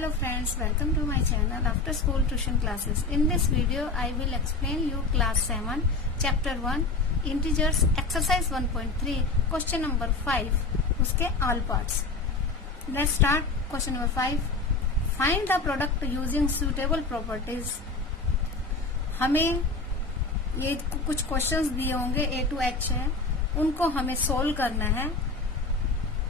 Hello friends, welcome to my channel After School Tuition Classes. In this video, I will explain you class 7, chapter 1, integers, exercise 1.3, question number 5, उसके all parts. Let's start question number 5. Find the product using suitable properties. हमें ये कुछ questions दिए होंगे A to H है, उनको हमें solve करना है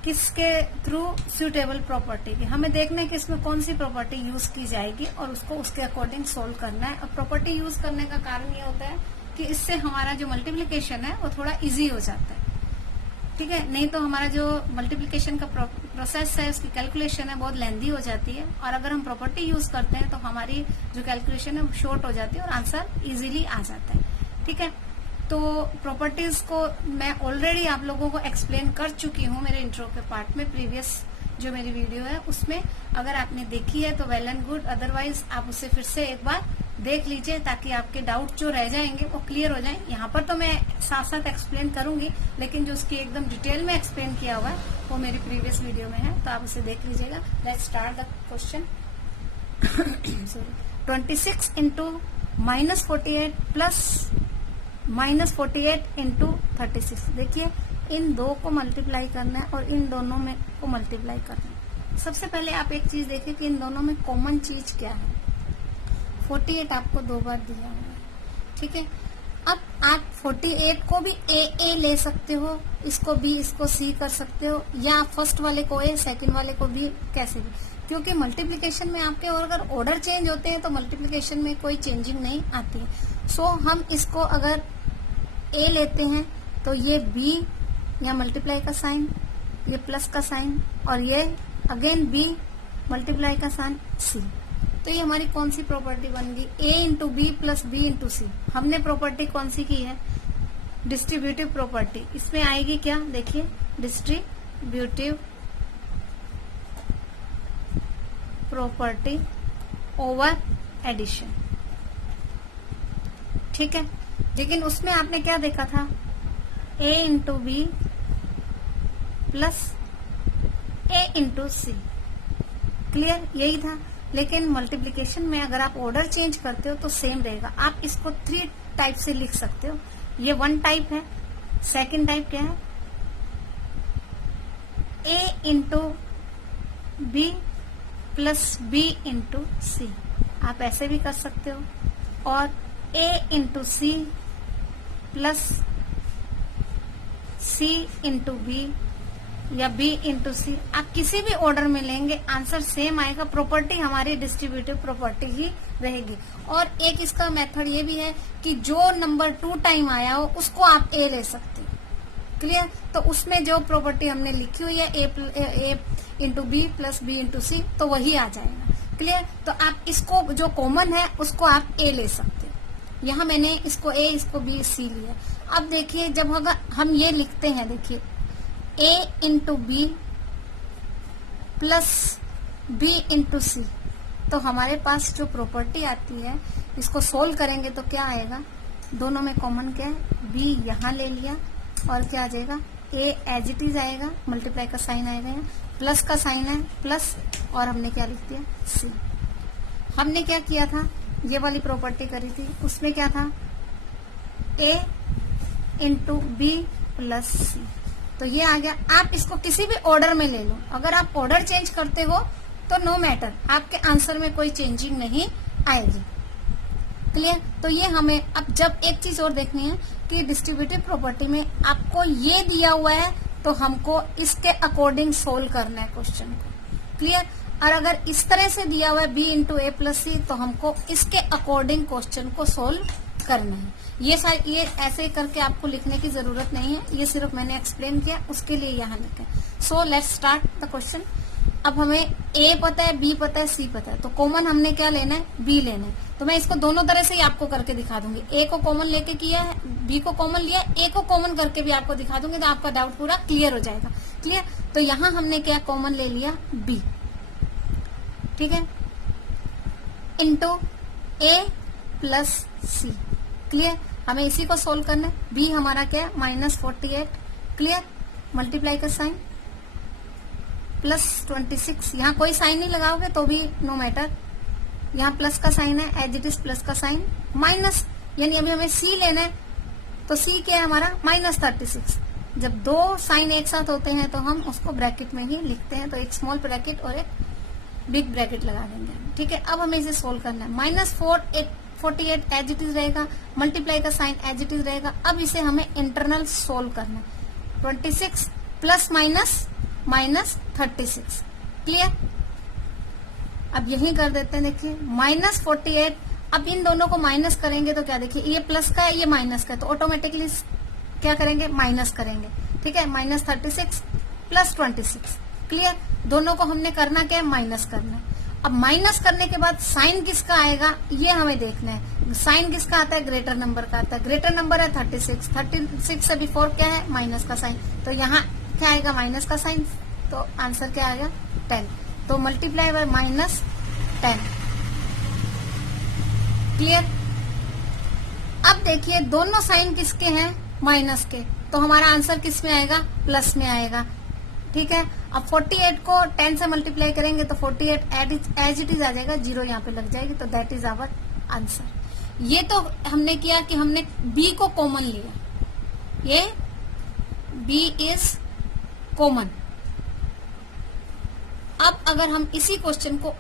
किसके थ्रू सुटेबल प्रॉपर्टी की. हमें देखना है कि इसमें कौन सी प्रॉपर्टी यूज की जाएगी और उसको उसके अकॉर्डिंग सोल्व करना है. और प्रॉपर्टी यूज करने का कारण ये होता है कि इससे हमारा जो मल्टीप्लिकेशन है वो थोड़ा इजी हो जाता है. ठीक है, नहीं तो हमारा जो मल्टीप्लिकेशन का प्रोसेस है उसकी कैलकुलेशन है बहुत लेंदी हो जाती है. और अगर हम प्रॉपर्टी यूज करते हैं तो हमारी जो कैलकुलेशन है वो शॉर्ट हो जाती है और आंसर इजीली आ जाता है. ठीक है, तो प्रॉपर्टीज को मैं ऑलरेडी आप लोगों को एक्सप्लेन कर चुकी हूँ मेरे इंट्रो के पार्ट में. प्रीवियस जो मेरी वीडियो है उसमें अगर आपने देखी है तो वेल एंड गुड, अदरवाइज आप उसे फिर से एक बार देख लीजिए ताकि आपके डाउट जो रह जाएंगे वो क्लियर हो जाए. यहाँ पर तो मैं साथ साथ एक्सप्लेन करूंगी, लेकिन जो उसकी एकदम डिटेल में एक्सप्लेन किया हुआ है वो मेरी प्रीवियस वीडियो में है, तो आप उसे देख लीजिएगा. Let's start the question. 26 into -48 plus -48 into 36. देखिए इन दो को मल्टीप्लाई करना है और इन दोनों में को मल्टीप्लाई करना है. सबसे पहले आप एक चीज देखिए कि इन दोनों में कॉमन चीज क्या है. 48 आपको दो बार दिया हुआ है. ठीक है, अब आप 48 को भी ए ले सकते हो, इसको बी इसको सी कर सकते हो, या फर्स्ट वाले को ए सेकंड वाले को बी, कैसे भी, क्योंकि मल्टीप्लिकेशन में आपके और अगर ऑर्डर चेंज होते हैं तो मल्टीप्लिकेशन में कोई चेंजिंग नहीं आती है. सो हम इसको अगर ए लेते हैं तो ये बी या मल्टीप्लाई का साइन, ये प्लस का साइन, और ये अगेन बी मल्टीप्लाई का साइन सी. तो ये हमारी कौन सी प्रॉपर्टी बन गई? A into B plus B into C. हमने प्रॉपर्टी कौन सी की है? Distributive property. इसमें आएगी क्या? देखिए डिस्ट्रीब्यूटिव प्रॉपर्टी ओवर एडिशन. ठीक है, लेकिन उसमें आपने क्या देखा था? a into B plus a into C. Clear, यही था. लेकिन मल्टीप्लिकेशन में अगर आप ऑर्डर चेंज करते हो तो सेम रहेगा. आप इसको 3 टाइप से लिख सकते हो. ये 1 टाइप है. सेकंड टाइप क्या है? a into B plus B into C. आप ऐसे भी कर सकते हो. और a into C plus C into B या बी इंटू सी. आप किसी भी ऑर्डर में लेंगे आंसर सेम आएगा. प्रॉपर्टी हमारी डिस्ट्रीब्यूटिव प्रॉपर्टी ही रहेगी. और एक इसका मेथड ये भी है कि जो नंबर 2 टाइम आया हो उसको आप ए ले सकते हो. क्लियर, तो उसमें जो प्रॉपर्टी हमने लिखी हुई है A into B plus B into C, तो वही आ जाएगा. क्लियर, तो आप इसको जो कॉमन है उसको आप ए ले सकते हो. यहाँ मैंने इसको ए इसको बी सी लिया. अब देखिए जब अगर हम ये लिखते हैं, देखिए A into B plus B into C, तो हमारे पास जो प्रॉपर्टी आती है इसको सोल्व करेंगे तो क्या आएगा? दोनों में कॉमन क्या है? बी यहाँ ले लिया और क्या आ जाएगा? ए एज इट इज आएगा, मल्टीप्लाई का साइन आएगा, यहाँ प्लस का साइन है प्लस, और हमने क्या लिख दिया? सी. हमने क्या किया था? ये वाली प्रॉपर्टी करी थी, उसमें क्या था? ए इंटू बी प्लस सी. तो ये आ गया. आप इसको किसी भी ऑर्डर में ले लो. अगर आप ऑर्डर चेंज करते हो तो नो मैटर, आपके आंसर में कोई चेंजिंग नहीं आएगी. क्लियर, तो ये हमें अब जब एक चीज और देखनी है कि डिस्ट्रीब्यूटिव प्रॉपर्टी में आपको ये दिया हुआ है तो हमको इसके अकॉर्डिंग सोल्व करना है क्वेश्चन को. क्लियर, और अगर इस तरह से दिया हुआ है बी इंटू ए प्लस सी, तो हमको इसके अकॉर्डिंग क्वेश्चन को सोल्व करना है. ये ऐसे करके आपको लिखने की जरूरत नहीं है, ये सिर्फ मैंने एक्सप्लेन किया, उसके लिए यहाँ लिखा. So let's start the question. अब हमें ए पता है, बी पता है, सी पता है, तो कॉमन हमने क्या लेना है? बी लेना है. तो मैं इसको दोनों तरह से ही आपको करके दिखा दूंगी. ए को कॉमन लेके किया है, बी को कॉमन लिया, ए को कॉमन करके भी आपको दिखा दूंगी, तो आपका डाउट पूरा क्लियर हो जाएगा. क्लियर, तो यहाँ हमने क्या कॉमन ले लिया? बी. ठीक है, इंटू ए प्लस सी. क्लियर, हमें इसी को सोल्व करना है. बी हमारा क्या है? -48. क्लियर, मल्टीप्लाई का साइन प्लस 26, यहाँ कोई साइन नहीं लगाओगे तो भी नो मैटर, यहाँ प्लस का साइन है, एज इट इज प्लस का साइन, माइनस, यानी अभी हमें सी लेना है, तो सी क्या है हमारा -36। जब दो साइन एक साथ होते हैं तो हम उसको ब्रैकेट में ही लिखते हैं, तो एक स्मॉल ब्रैकेट और एक बिग ब्रैकेट लगा देंगे, ठीक है। अब हमें इसे सोल्व करना है, -48 एज इट इज रहेगा, मल्टीप्लाई का साइन एज इट इज रहेगा। अब इसे हमें इंटरनल सोल्व करना है, 26 प्लस माइनस 36, क्लियर। अब यही कर देते हैं, देखिए -48, अब इन दोनों को माइनस करेंगे तो क्या, देखिए ये प्लस का है ये माइनस का है, तो ऑटोमेटिकली क्या करेंगे, माइनस करेंगे, ठीक है। -36 प्लस 26, क्लियर। दोनों को हमने करना क्या है, माइनस करना है। अब माइनस करने के बाद साइन किसका आएगा ये हमें देखना है। साइन किसका आता है, ग्रेटर नंबर का आता है। ग्रेटर नंबर है 36 से बिफोर क्या है, माइनस का साइन, तो यहाँ क्या आएगा, माइनस का साइन, तो आंसर क्या आएगा 10, तो मल्टीप्लाई बाय -10, क्लियर। अब देखिए दोनों साइन किसके हैं, माइनस के, तो हमारा आंसर किस में आएगा, प्लस में आएगा, ठीक है। अब 48 को 10 से मल्टीप्लाई करेंगे तो 48 एज इट इज आ जाएगा, 0 यहाँ पे लग जाएगी, तो दैट इज आवर आंसर। ये तो हमने किया कि हमने बी को कॉमन लिया, ये बी इज कॉमन। अब अगर हम इसी क्वेश्चन को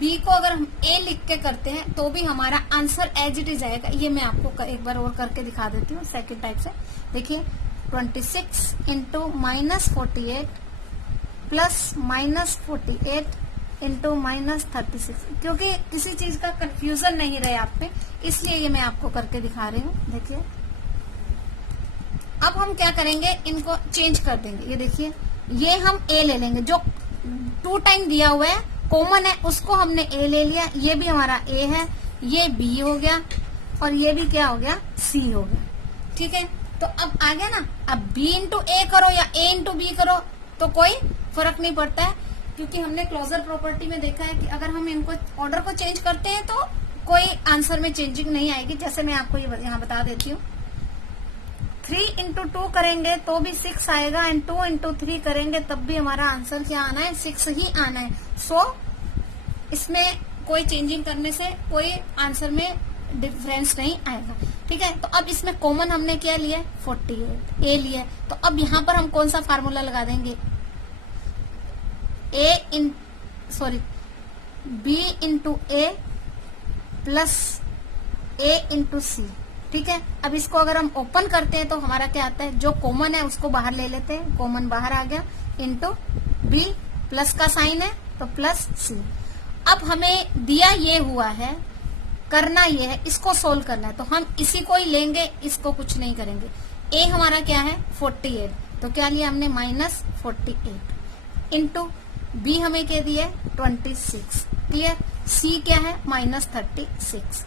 बी को अगर हम ए लिख के करते हैं तो भी हमारा आंसर एज इट इज आएगा। ये मैं आपको एक बार और करके दिखा देती हूँ सेकंड टाइप से। देखिए 26 इंटू -48 प्लस -48 इंटू -36, क्योंकि किसी चीज का कंफ्यूजन नहीं रहे आप पे, इसलिए ये मैं आपको करके दिखा रही हूँ। देखिए अब हम क्या करेंगे, इनको चेंज कर देंगे। ये देखिए ये हम ए ले लेंगे, जो 2 टाइम दिया हुआ है कॉमन है उसको हमने ए ले लिया, ये भी हमारा ए है, ये बी हो गया और ये भी क्या हो गया, सी हो गया, ठीक है। तो अब आ गया ना, अब बी इंटू ए करो या ए इंटू बी करो तो कोई फर्क नहीं पड़ता है, क्योंकि हमने क्लोजर प्रॉपर्टी में देखा है कि अगर हम इनको ऑर्डर को चेंज करते हैं तो कोई आंसर में चेंजिंग नहीं आएगी। जैसे मैं आपको ये यहाँ बता देती हूँ, 3 इंटू 2 करेंगे तो भी 6 आएगा, एंड 2 इंटू 3 करेंगे तब भी हमारा आंसर क्या आना है, 6 ही आना है। सो इसमें कोई चेंजिंग करने से कोई आंसर में डिफरेंस नहीं आएगा, ठीक है। तो अब इसमें कॉमन हमने क्या लिया, 48 ए लिया, तो अब यहाँ पर हम कौन सा फार्मूला लगा देंगे, बी इंटू ए प्लस ए इंटू सी, ठीक है। अब इसको अगर हम ओपन करते हैं तो हमारा क्या आता है, जो कॉमन है उसको बाहर ले लेते हैं, कॉमन बाहर आ गया, इंटू बी प्लस का साइन है तो प्लस सी। अब हमें दिया ये हुआ है, करना ये है, इसको सोल्व करना है, तो हम इसी को ही लेंगे, इसको कुछ नहीं करेंगे। ए हमारा क्या है 48, तो क्या लिया हमने -48, इंटू बी हमें क्या दिया 26, क्लियर। सी क्या है -36,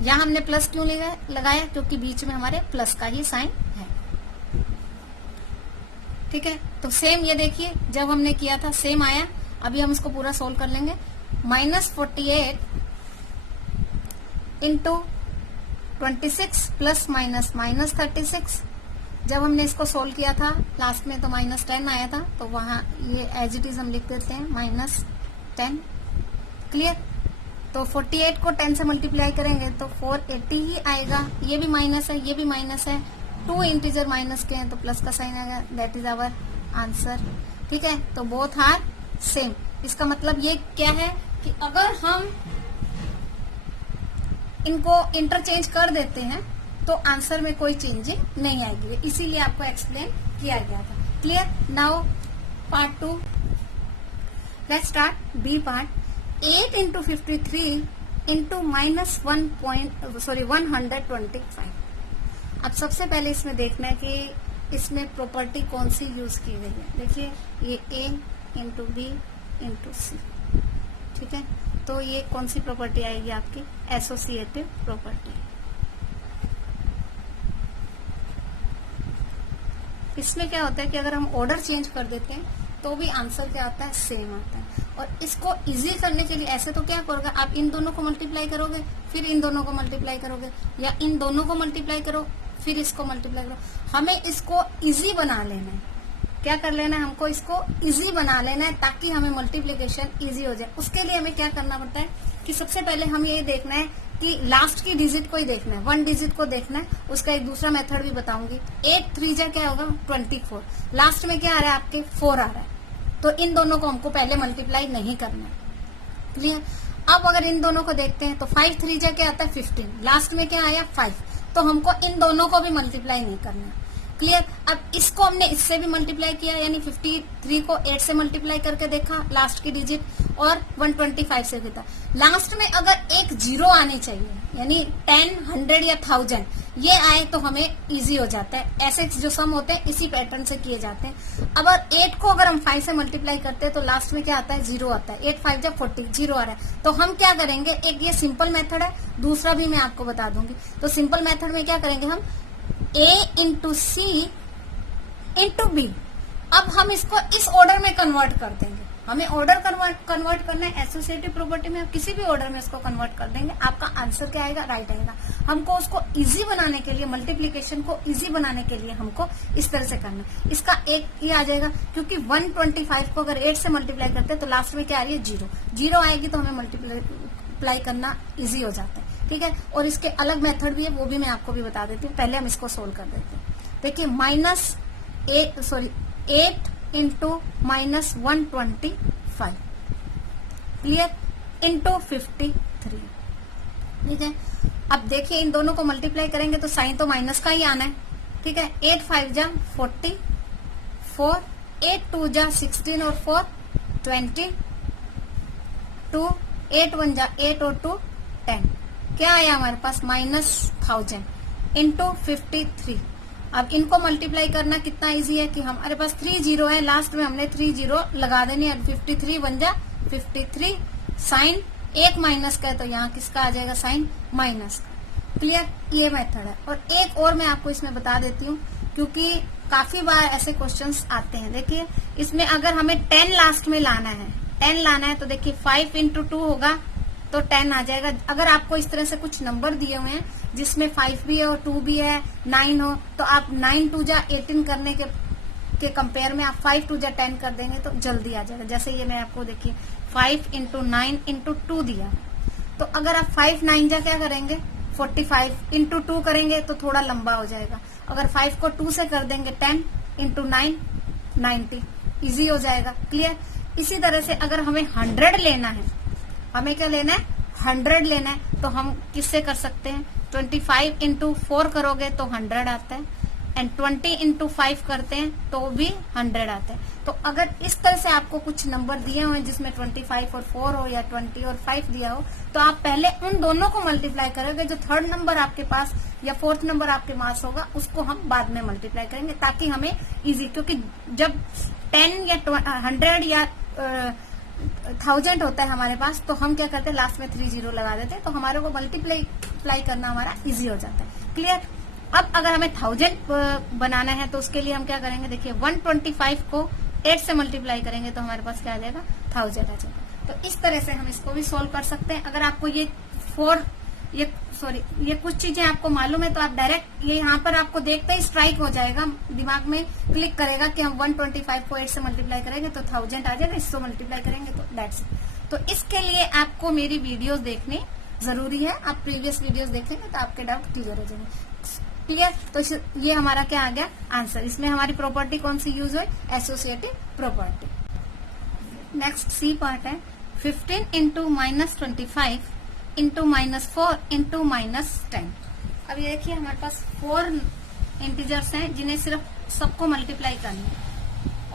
यहां हमने प्लस क्यों लगाया, क्योंकि बीच में हमारे प्लस का ही साइन है, ठीक है। तो सेम ये देखिए जब हमने किया था सेम आया, अभी हम इसको पूरा सोल्व कर लेंगे। -48 इंटू 26 प्लस -36, जब हमने इसको सोल्व किया था लास्ट में तो -10 आया था, तो वहां ये एज इट इज हम लिख देते हैं -10, क्लियर। तो 48 को 10 से मल्टीप्लाई करेंगे तो 480 ही आएगा, ये भी माइनस है ये भी माइनस है, 2 इंटीजर माइनस के हैं तो प्लस का साइन आएगा, दैट इज आवर आंसर, ठीक है। तो बोथ आर सेम। इसका मतलब ये क्या है कि अगर हम इनको इंटरचेंज कर देते हैं तो आंसर में कोई चेंजिंग नहीं आएगी, इसीलिए आपको एक्सप्लेन किया गया था, clear. Now part 2, let's start B part. 8 into 53 into -125। अब सबसे पहले इसमें देखना है कि इसमें प्रॉपर्टी कौन सी यूज की गई है। देखिए ये ए इंटू बी इंटू सी, ठीक है। तो ये कौन सी प्रॉपर्टी आएगी आपकी, एसोसिएटिव प्रॉपर्टी। इसमें क्या होता है कि अगर हम ऑर्डर चेंज कर देते हैं तो भी आंसर क्या आता है, सेम आता है। और इसको इजी करने के लिए ऐसे तो क्या करोगे आप, इन दोनों को मल्टीप्लाई करोगे फिर इन दोनों को मल्टीप्लाई करोगे, या इन दोनों को मल्टीप्लाई करो फिर इसको मल्टीप्लाई करो। हमें इसको इजी बना लेना है, क्या कर लेना है, हमको इसको इजी बना लेना है ताकि हमें मल्टीप्लीकेशन इजी हो जाए। उसके लिए हमें क्या करना पड़ता है कि सबसे पहले हम ये देखना है कि लास्ट की डिजिट को ही देखना है, 1 डिजिट को देखना है। उसका एक दूसरा मेथड भी बताऊंगी। 8 3 जा क्या होगा 24, लास्ट में क्या आ रहा है आपके 4 आ रहा है, तो इन दोनों को हमको पहले मल्टीप्लाई नहीं करना है। क्लियर। अब अगर इन दोनों को देखते हैं तो 5 3 जा क्या आता है 15, लास्ट में क्या आया 5, तो हमको इन दोनों को भी मल्टीप्लाई नहीं करना है। क्लियर। अब इसको हमने इससे भी मल्टीप्लाई किया, यानी 53 को 8 से मल्टीप्लाई करके देखा लास्ट की डिजिट, और 125 से देखा। लास्ट में अगर एक 0 आनी चाहिए, यानी 10 100 या 1000 ये आए तो हमें इजी हो जाता है। ऐसे जो सम होते हैं इसी पैटर्न से किए जाते हैं। अब 8 को अगर हम 5 से मल्टीप्लाई करते हैं तो लास्ट में क्या आता है 0 आता है। 8 5 जब 40 0 आ रहा है, तो हम क्या करेंगे, एक ये सिंपल मेथड है, दूसरा भी मैं आपको बता दूंगी। तो सिंपल मेथड में क्या करेंगे हम, A into C into B. अब हम इसको इस ऑर्डर में कन्वर्ट कर देंगे। हमें ऑर्डर कन्वर्ट करना है, एसोसिएटिव प्रॉपर्टी में आप किसी भी ऑर्डर में इसको कन्वर्ट कर देंगे, आपका आंसर क्या आएगा, राइट आएगा। हमको उसको इजी बनाने के लिए, मल्टीप्लीकेशन को इजी बनाने के लिए हमको इस तरह से करना है। इसका एक ये आ जाएगा, क्योंकि 125 को अगर 8 से मल्टीप्लाई करते हैं तो लास्ट में क्या आ रही है 0 0 आएगी, तो हमें मल्टीप्लाई करना इजी हो जाता है। ठीक है। और इसके अलग मेथड भी है, वो भी मैं आपको भी बता देती हूँ। पहले हम इसको सोल्व कर देते हैं। देखिए -8 इंटू -125, क्लियर, इंटू 53। ठीक है। अब देखिए इन दोनों को मल्टीप्लाई करेंगे तो साइन तो माइनस का ही आना है। ठीक है। 8 5 जा 44, 8 2 जा 16 और 4 22, 8 1 जा 8 और 2 10। क्या आया हमारे पास -1000 इंटू 53। अब इनको मल्टीप्लाई करना कितना इजी है कि हमारे पास 3 0 है, लास्ट में हमने 3 0 लगा देनी है। 53 1 जा 53, साइन एक माइनस का है तो यहाँ किसका आ जाएगा, साइन माइनस का। क्लियर। ये मेथड है। और एक और मैं आपको इसमें बता देती हूँ, क्योंकि काफी बार ऐसे क्वेश्चंस आते हैं। देखिए इसमें अगर हमें 10 लास्ट में लाना है, 10 लाना है, तो देखिए 5 इंटू 2 होगा तो 10 आ जाएगा। अगर आपको इस तरह से कुछ नंबर दिए हुए हैं जिसमें 5 भी है और 2 भी है, 9 हो, तो आप 9 2 जा 18 करने के कंपेयर में आप 5 2 जा 10 कर देंगे तो जल्दी आ जाएगा। जैसे ये मैं आपको देखिए 5 इंटू 9 इंटू 2 दिया, तो अगर आप 5 9 जा क्या करेंगे 45 इंटू 2 करेंगे तो थोड़ा लंबा हो जाएगा। अगर 5 को 2 से कर देंगे 10 इंटू 9 90, इजी हो जाएगा। क्लियर। इसी तरह से अगर हमें 100 लेना है, हमें क्या लेना है 100 लेना है, तो हम किससे कर सकते हैं, 25 इंटू 4 करोगे तो 100 आता है, एंड 20 इंटू 5 करते हैं तो भी 100 आता है। तो अगर इस तरह से आपको कुछ नंबर दिए हुए हैं जिसमें 25 और 4 हो या 20 और 5 दिया हो, तो आप पहले उन दोनों को मल्टीप्लाई करोगे। जो थर्ड नंबर आपके पास या फोर्थ नंबर आपके पास होगा उसको हम बाद में मल्टीप्लाई करेंगे, ताकि हमें इजी, क्योंकि जब 10 या 100 या 1000 होता है हमारे पास, तो हम क्या करते हैं लास्ट में 3 0 लगा देते हैं, तो हमारे को मल्टीप्लाई करना हमारा इजी हो जाता है। क्लियर। अब अगर हमें 1000 बनाना है तो उसके लिए हम क्या करेंगे, देखिए 125 को 8 से मल्टीप्लाई करेंगे तो हमारे पास क्या आ जाएगा 1000 आ जाएगा। तो इस तरह से हम इसको भी सोल्व कर सकते हैं। अगर आपको ये कुछ चीजें आपको मालूम है तो आप डायरेक्ट ये यहाँ पर आपको देखते ही स्ट्राइक हो जाएगा, दिमाग में क्लिक करेगा कि हम 125 को 8 से मल्टीप्लाई करेंगे तो 1000 आ जाएगा, इससे मल्टीप्लाई करेंगे तो दैट्स इट। तो इसके लिए आपको मेरी वीडियोस देखने जरूरी है। आप प्रीवियस वीडियोस देखेंगे तो आपके डाउट क्लियर हो जाएंगे। क्लियर। तो ये हमारा क्या आ गया आंसर। इसमें हमारी प्रॉपर्टी कौन सी यूज हुई, associative property. Next C part है 15 इंटू -25 इंटू -4 इंटू -10। अब ये देखिए हमारे पास 4 इंटीजर्स हैं जिन्हें सिर्फ सबको मल्टीप्लाई करना है,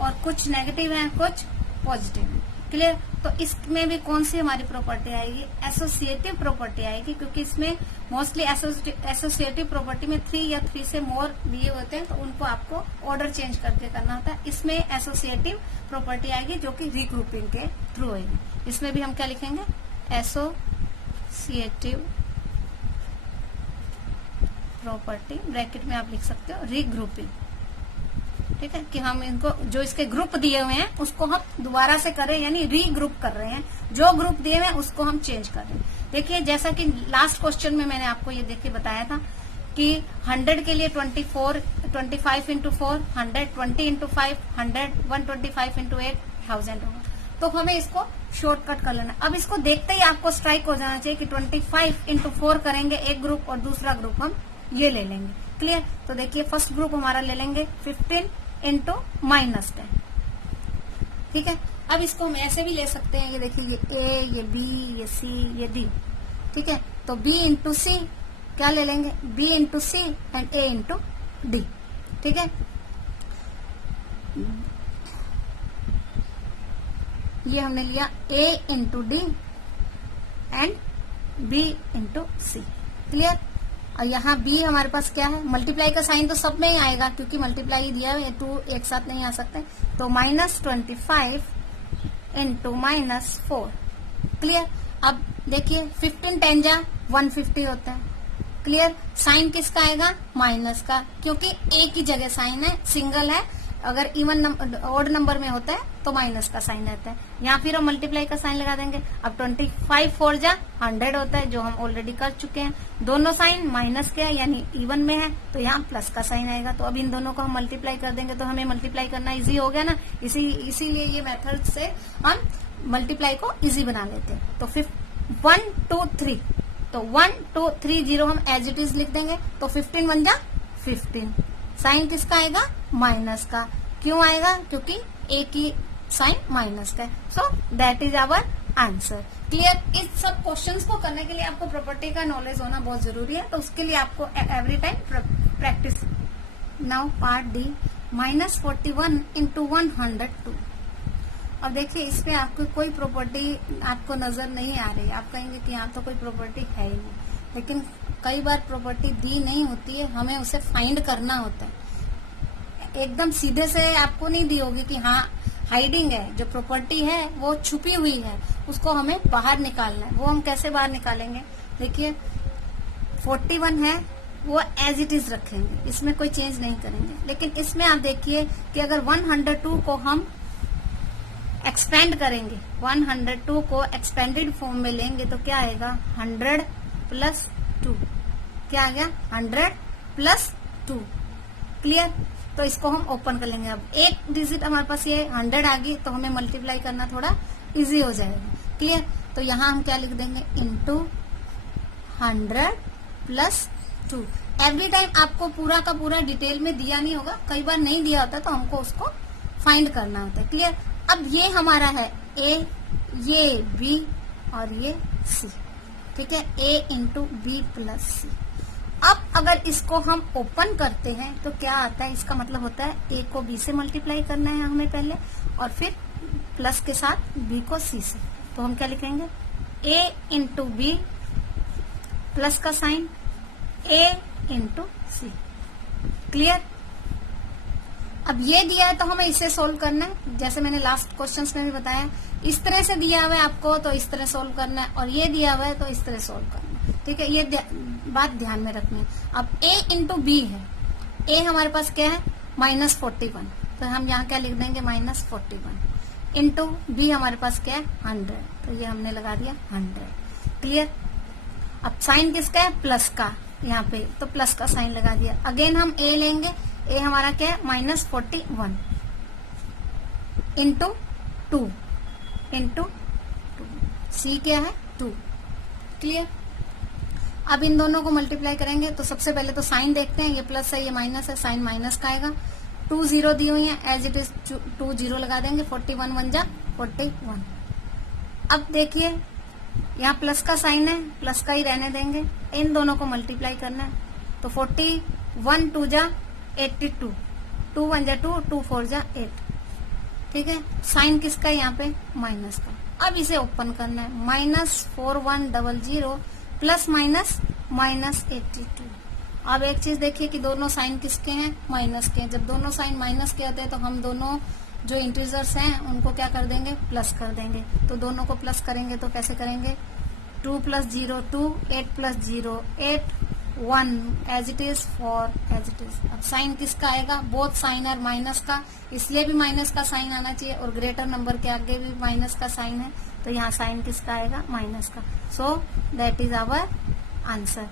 और कुछ नेगेटिव है कुछ पॉजिटिव है। क्लियर। तो इसमें भी कौन सी हमारी प्रॉपर्टी आएगी, एसोसिएटिव प्रॉपर्टी आएगी, क्योंकि इसमें मोस्टली एसोसिएटिव प्रॉपर्टी में 3 या 3 से मोर दिए होते हैं, तो उनको आपको ऑर्डर चेंज करके करना होता है। इसमें एसोसिएटिव प्रॉपर्टी आएगी जो कि रीग्रुपिंग के थ्रू आएगी। इसमें भी हम क्या लिखेंगे, एसोसिएटिव प्रॉपर्टी, ब्रैकेट में आप लिख सकते हो रीग्रुपिंग। ठीक है, कि हम इनको जो इसके ग्रुप दिए हुए हैं उसको हम दोबारा से करें, यानी रीग्रुप कर रहे हैं। जो ग्रुप दिए हुए हैं उसको हम चेंज कर रहे हैं। देखिए जैसा कि लास्ट क्वेश्चन में मैंने आपको ये देख के बताया था कि 100 के लिए 24 25 इंटू 4 100, 20 इंटू 5 100, 125 इंटू 8 1000 होगा। तो हमें इसको शॉर्टकट कर लेना। अब इसको देखते ही आपको स्ट्राइक हो जाना चाहिए कि 25 इंटू 4 करेंगे एक ग्रुप और दूसरा ग्रुप हम ये ले लेंगे। क्लियर? तो देखिए फर्स्ट ग्रुप हमारा ले लेंगे 15 इंटू -10। ठीक है, अब इसको हम ऐसे भी ले सकते हैं, ये देखिए ये ए, ये बी, ये सी, ये डी। ठीक है, तो बी इंटू सी क्या ले लेंगे, B into C and A into D. ठीक है, ये हमने लिया A into D and B into C. Clear? और यहाँ बी हमारे पास क्या है, मल्टीप्लाई का साइन तो सब में ही आएगा क्योंकि मल्टीप्लाई दिया है, 2 एक साथ नहीं आ सकते। तो -25 इंटू -4। क्लियर? अब देखिए 15 10 जा 150 होता है। क्लियर? साइन किसका आएगा, माइनस का, क्योंकि एक ही जगह साइन है, सिंगल है। अगर इवन ऑड नंबर में होता है तो माइनस का साइन रहता है, यहाँ फिर हम मल्टीप्लाई का साइन लगा देंगे। अब 25 4 जा 100 होता है, जो हम ऑलरेडी कर चुके हैं। दोनों साइन माइनस के है यानी इवन में है, तो यहाँ प्लस का साइन आएगा। तो अब इन दोनों को हम मल्टीप्लाई कर देंगे तो हमें मल्टीप्लाई करना इजी हो गया ना। इसीलिए ये मेथड से हम मल्टीप्लाई को इजी बना लेते हैं। तो 1 2 3, तो 1 2 3 0 हम एज इट इज लिख देंगे। तो 15 1 जा 15, साइन किसका आएगा, माइनस का। क्यों आएगा, क्योंकि एक ही साइन माइनस का है। So that is our answer. Clear? इस सब क्वेश्चंस को करने के लिए आपको प्रॉपर्टी का नॉलेज होना बहुत जरूरी है, तो उसके लिए आपको every time practice. Now part D, -41 into 102। अब देखिए इसमें आपको कोई प्रॉपर्टी आपको नजर नहीं आ रही, आप कहेंगे कि यहाँ तो कोई प्रॉपर्टी है ही नहीं, लेकिन कई बार प्रॉपर्टी दी नहीं होती है, हमें उसे फाइंड करना होता है। एकदम सीधे से आपको नहीं दी होगी कि हाँ हाइडिंग है, जो प्रॉपर्टी है वो छुपी हुई है, उसको हमें बाहर निकालना है। वो हम कैसे बाहर निकालेंगे, देखिए 41 है वो एज इट इज रखेंगे, इसमें कोई चेंज नहीं करेंगे। लेकिन इसमें आप देखिए कि अगर 102 को हम एक्सपेंड करेंगे, 102 को एक्सपेंडेड फॉर्म में लेंगे तो क्या आएगा, 100 प्लस 2। क्या आ गया, 100 प्लस 2। क्लियर? तो इसको हम ओपन कर लेंगे। अब एक डिजिट हमारे पास ये 100 आ गई, तो हमें मल्टीप्लाई करना थोड़ा इजी हो जाएगा। क्लियर? तो यहाँ हम क्या लिख देंगे, इंटू 100 प्लस 2। एवरी टाइम आपको पूरा का पूरा डिटेल में दिया नहीं होगा, कई बार नहीं दिया होता तो हमको उसको फाइंड करना होता है। क्लियर? अब ये हमारा है ए, ये बी और ये सी। ठीक है, ए इंटू बी प्लस सी। अब अगर इसको हम ओपन करते हैं तो क्या आता है, इसका मतलब होता है ए को बी से मल्टीप्लाई करना है हमें पहले, और फिर प्लस के साथ बी को सी से। तो हम क्या लिखेंगे, ए इंटू बी प्लस का साइन, ए इंटू सी। क्लियर? अब ये दिया है तो हमें इसे सोल्व करना है, जैसे मैंने लास्ट क्वेश्चंस में भी बताया। इस तरह से दिया हुआ है आपको तो इस तरह सोल्व करना है, और ये दिया हुआ है तो इस तरह सोल्व करना है। ठीक है, ये बात ध्यान में रखनी है। अब a इंटू बी है, a हमारे पास क्या है, -41, तो हम यहाँ क्या लिख देंगे, -41 इंटू बी हमारे पास क्या है, 100, तो ये हमने लगा दिया 100। क्लियर? अब साइन किसका है, प्लस का, यहाँ पे तो प्लस का साइन लगा दिया। अगेन हम a लेंगे, a हमारा क्या है, -41 इंटू 2 इंटू 2, सी क्या है, 2। क्लियर? अब इन दोनों को मल्टीप्लाई करेंगे तो सबसे पहले तो साइन देखते हैं, ये प्लस है ये माइनस है, साइन माइनस का आएगा। 2 0 दी हुई है, एज इट इज 2 0 लगा देंगे, 41 1 जा 41। अब देखिए यहाँ प्लस का साइन है, प्लस का ही रहने देंगे, इन दोनों को मल्टीप्लाई करना है। तो 41 2 जा 82, 2 1 जा 2, 2 4 जा 8। ठीक है, साइन किसका है यहाँ पे, माइनस का। अब इसे ओपन करना है, -4100 प्लस माइनस -82। अब एक चीज देखिए कि दोनों साइन किसके हैं, माइनस के हैं। जब दोनों साइन माइनस के होते हैं तो हम दोनों जो इंटीजर्स हैं उनको क्या कर देंगे, प्लस कर देंगे। तो दोनों को प्लस करेंगे तो कैसे करेंगे, 2 + 0 2, 8 + 0 8, 1 as it is, 4 as it is. अब साइन किसका आएगा, बोथ साइन और माइनस का, इसलिए भी माइनस का साइन आना चाहिए, और ग्रेटर नंबर के आगे भी माइनस का साइन है, तो यहाँ साइन किसका आएगा, माइनस का। So that is our answer.